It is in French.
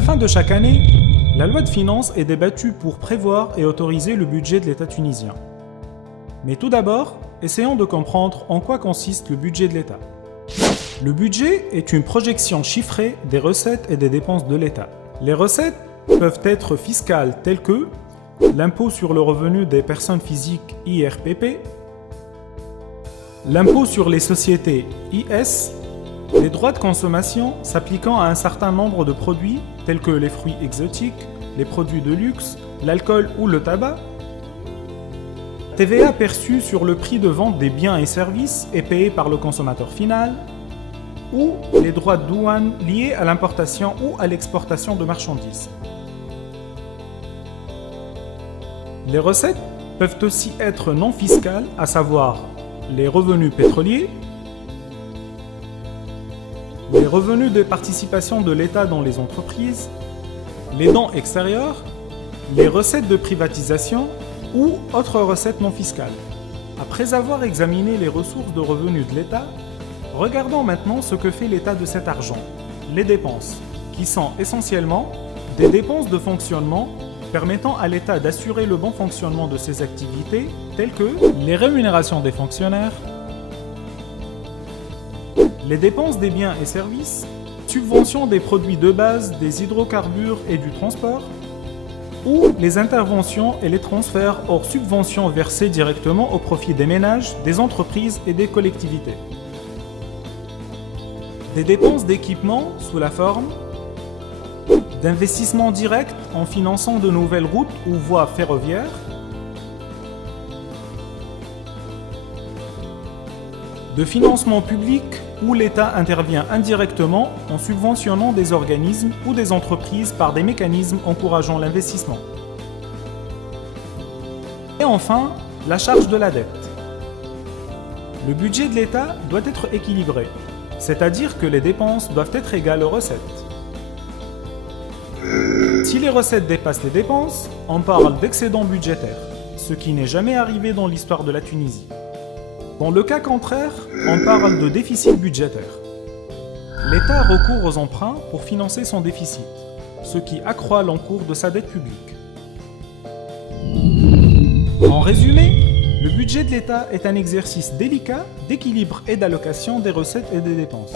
la fin de chaque année, la loi de finances est débattue pour prévoir et autoriser le budget de l'État tunisien. Mais tout d'abord, essayons de comprendre en quoi consiste le budget de l'État. Le budget est une projection chiffrée des recettes et des dépenses de l'État. Les recettes peuvent être fiscales telles que l'impôt sur le revenu des personnes physiques IRPP, l'impôt sur les sociétés IS, les droits de consommation s'appliquant à un certain nombre de produits tels que les fruits exotiques, les produits de luxe, l'alcool ou le tabac, TVA perçue sur le prix de vente des biens et services et payé par le consommateur final, ou les droits de douane liés à l'importation ou à l'exportation de marchandises. Les recettes peuvent aussi être non fiscales, à savoir les revenus pétroliers, les revenus de participation de l'État dans les entreprises, les dons extérieurs, les recettes de privatisation ou autres recettes non fiscales. Après avoir examiné les ressources de revenus de l'État, regardons maintenant ce que fait l'État de cet argent, les dépenses, qui sont essentiellement des dépenses de fonctionnement permettant à l'État d'assurer le bon fonctionnement de ses activités, telles que les rémunérations des fonctionnaires, les dépenses des biens et services, subventions des produits de base, des hydrocarbures et du transport, ou les interventions et les transferts hors subventions versés directement au profit des ménages, des entreprises et des collectivités. Des dépenses d'équipement sous la forme d'investissements directs en finançant de nouvelles routes ou voies ferroviaires, de financement public où l'État intervient indirectement en subventionnant des organismes ou des entreprises par des mécanismes encourageant l'investissement. Et enfin, la charge de la dette. Le budget de l'État doit être équilibré, c'est-à-dire que les dépenses doivent être égales aux recettes. Si les recettes dépassent les dépenses, on parle d'excédent budgétaire, ce qui n'est jamais arrivé dans l'histoire de la Tunisie. Dans le cas contraire, on parle de déficit budgétaire. L'État recourt aux emprunts pour financer son déficit, ce qui accroît l'encours de sa dette publique. En résumé, le budget de l'État est un exercice délicat d'équilibre et d'allocation des recettes et des dépenses.